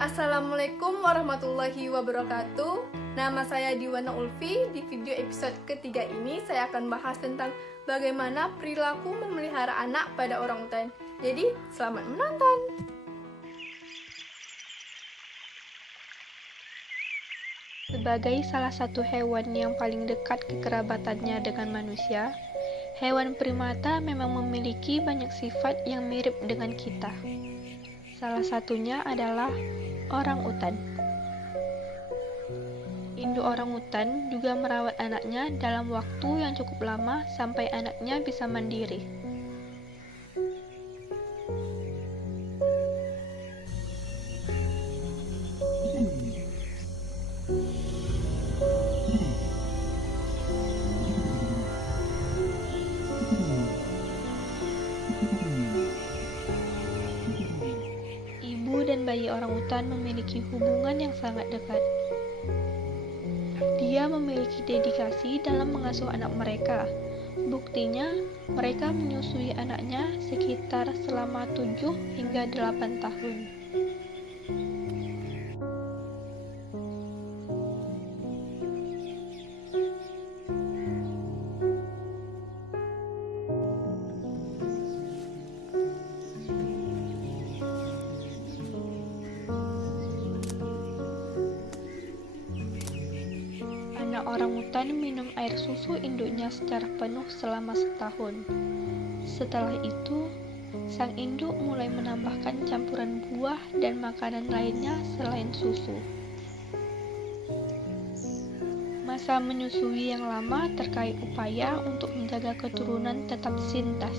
Assalamualaikum warahmatullahi wabarakatuh. Nama saya Diwana Ulfi. Di video episode ketiga ini saya akan bahas tentang bagaimana perilaku memelihara anak pada orangutan. Jadi, selamat menonton. Sebagai salah satu hewan yang paling dekat kekerabatannya dengan manusia, hewan primata memang memiliki banyak sifat yang mirip dengan kita. Salah satunya adalah orangutan. Induk orangutan juga merawat anaknya dalam waktu yang cukup lama sampai anaknya bisa mandiri. Ibu dan bayi orangutan memiliki hubungan yang sangat dekat. Dia memiliki dedikasi dalam mengasuh anak mereka. Buktinya, mereka menyusui anaknya sekitar selama 7 hingga 8 tahun. Anak orangutan minum air susu induknya secara penuh selama setahun. Setelah itu, sang induk mulai menambahkan campuran buah dan makanan lainnya selain susu. Masa menyusui yang lama terkait upaya untuk menjaga keturunan tetap sintas.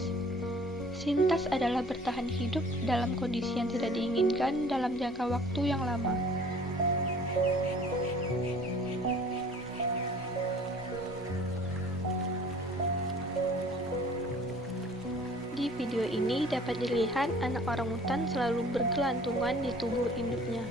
Sintas adalah bertahan hidup dalam kondisi yang tidak diinginkan dalam jangka waktu yang lama. Di video ini dapat dilihat anak orangutan selalu bergelantungan di tubuh induknya.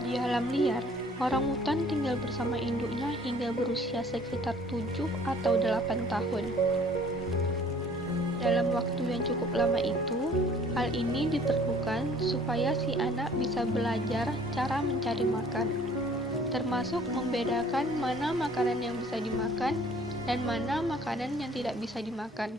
Di alam liar, orangutan tinggal bersama induknya hingga berusia sekitar 7 atau 8 tahun. Dalam waktu yang cukup lama itu, hal ini diperlukan supaya si anak bisa belajar cara mencari makan, termasuk membedakan mana makanan yang bisa dimakan dan mana makanan yang tidak bisa dimakan.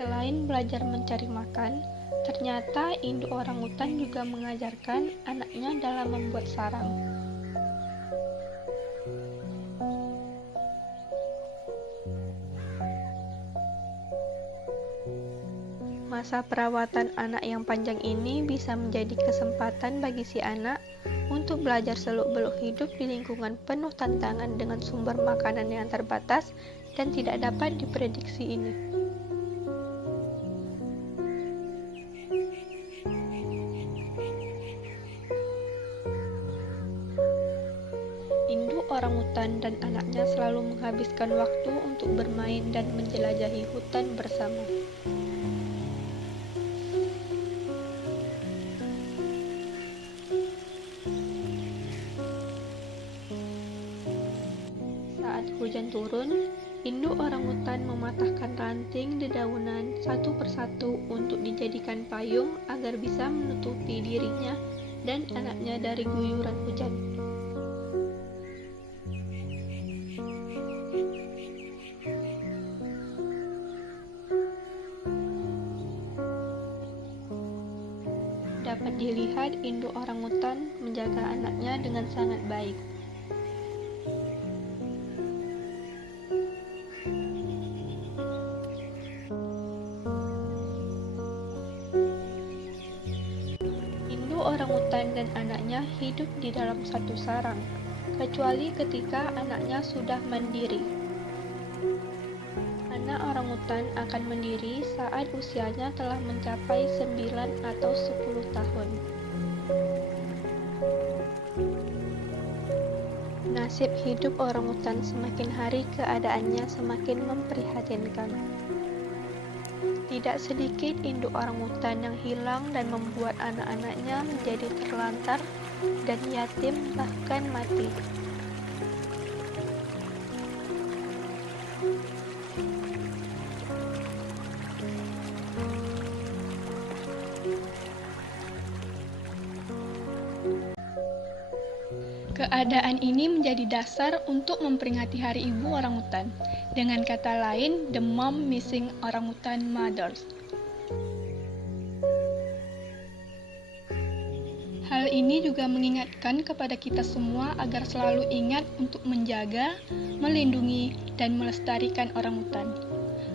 Selain belajar mencari makan, ternyata induk orangutan juga mengajarkan anaknya dalam membuat sarang. Masa perawatan anak yang panjang ini bisa menjadi kesempatan bagi si anak untuk belajar seluk-beluk hidup di lingkungan penuh tantangan dengan sumber makanan yang terbatas dan tidak dapat diprediksi ini. Induk orangutan dan anaknya selalu menghabiskan waktu untuk bermain dan menjelajahi hutan bersama. Saat hujan turun, induk orangutan mematahkan ranting dedaunan satu persatu untuk dijadikan payung agar bisa menutupi dirinya dan anaknya dari guyuran hujan. Dapat dilihat induk orangutan menjaga anaknya dengan sangat baik. Induk orangutan dan anaknya hidup di dalam satu sarang, kecuali ketika anaknya sudah mandiri. Anak orangutan akan mandiri saat usianya telah mencapai 9 atau 10 tahun. nasib hidup orangutan semakin hari keadaannya semakin memprihatinkan. Tidak sedikit induk orangutan yang hilang dan membuat anak-anaknya menjadi terlantar dan yatim bahkan mati. Keadaan ini menjadi dasar untuk memperingati Hari Ibu Orangutan, dengan kata lain, The Mom Missing Orangutan Mothers. Hal ini juga mengingatkan kepada kita semua agar selalu ingat untuk menjaga, melindungi, dan melestarikan orangutan,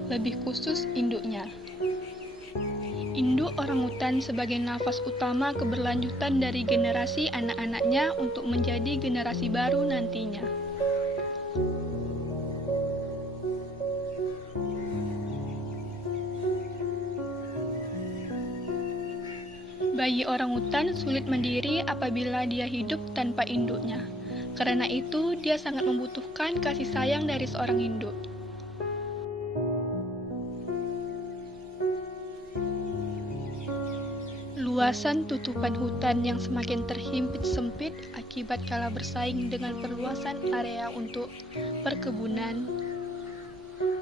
lebih khusus induknya. Induk orangutan sebagai nafas utama keberlanjutan dari generasi anak-anaknya untuk menjadi generasi baru nantinya. Bayi orangutan sulit mandiri apabila dia hidup tanpa induknya. Karena itu, dia sangat membutuhkan kasih sayang dari seorang induk. Luasan tutupan hutan yang semakin terhimpit sempit akibat kalah bersaing dengan perluasan area untuk perkebunan,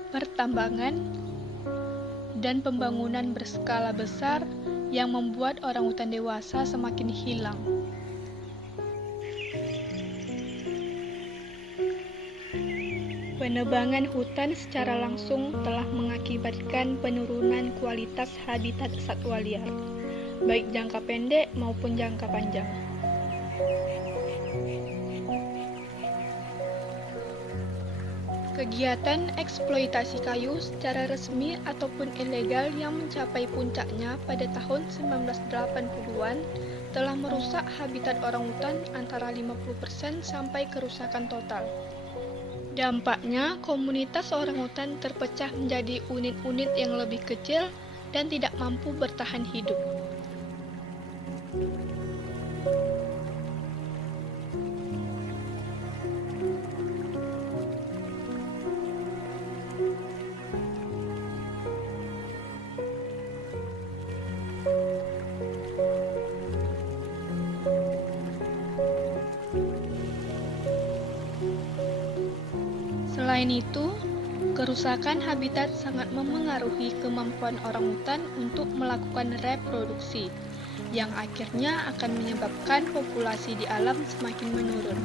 pertambangan, dan pembangunan berskala besar yang membuat orangutan dewasa semakin hilang. Penebangan hutan secara langsung telah mengakibatkan penurunan kualitas habitat satwa liar, baik jangka pendek maupun jangka panjang. Kegiatan eksploitasi kayu secara resmi ataupun ilegal yang mencapai puncaknya pada tahun 1980-an telah merusak habitat orangutan antara 50% sampai kerusakan total. Dampaknya, komunitas orangutan terpecah menjadi unit-unit yang lebih kecil dan tidak mampu bertahan hidup. Selain itu, kerusakan habitat sangat memengaruhi kemampuan orangutan untuk melakukan reproduksi, yang akhirnya akan menyebabkan populasi di alam semakin menurun.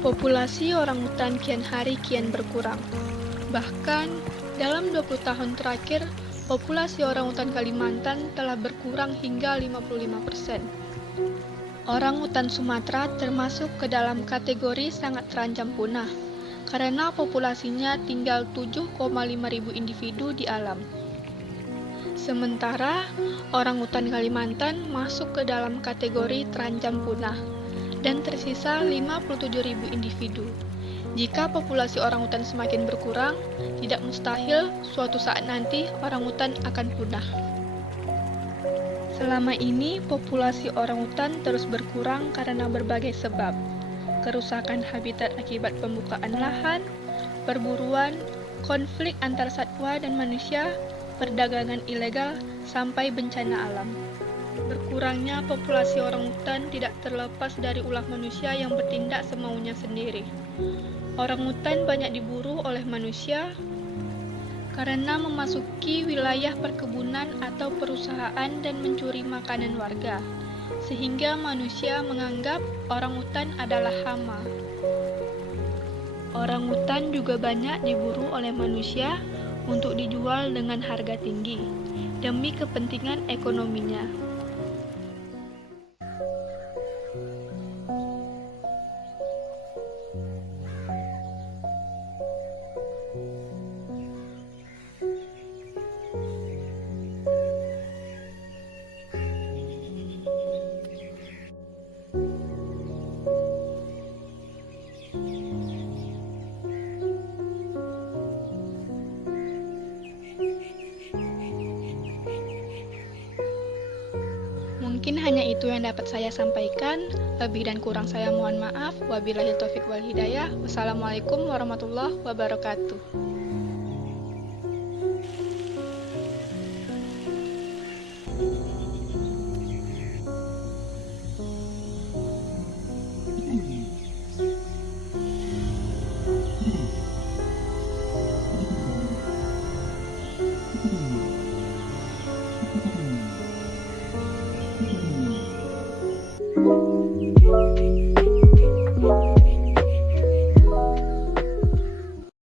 Populasi orangutan kian hari kian berkurang. Bahkan, dalam 20 tahun terakhir, populasi orangutan Kalimantan telah berkurang hingga 55%. Orangutan Sumatera termasuk ke dalam kategori sangat terancam punah, karena populasinya tinggal 7,5 ribu individu di alam. Sementara, orangutan Kalimantan masuk ke dalam kategori terancam punah, dan tersisa 57.000 individu. Jika populasi orangutan semakin berkurang, tidak mustahil suatu saat nanti orangutan akan punah. Selama ini, populasi orangutan terus berkurang karena berbagai sebab. Kerusakan habitat akibat pembukaan lahan, perburuan, konflik antar satwa dan manusia, perdagangan ilegal, sampai bencana alam. Berkurangnya populasi orangutan tidak terlepas dari ulah manusia yang bertindak semaunya sendiri. Orangutan banyak diburu oleh manusia karena memasuki wilayah perkebunan atau perusahaan dan mencuri makanan warga, sehingga manusia menganggap orangutan adalah hama. Orangutan juga banyak diburu oleh manusia untuk dijual dengan harga tinggi, demi kepentingan ekonominya. Mungkin hanya itu yang dapat saya sampaikan. Lebih dan kurang saya mohon maaf. Wabillahi taufik wal hidayah. Wassalamualaikum warahmatullahi wabarakatuh.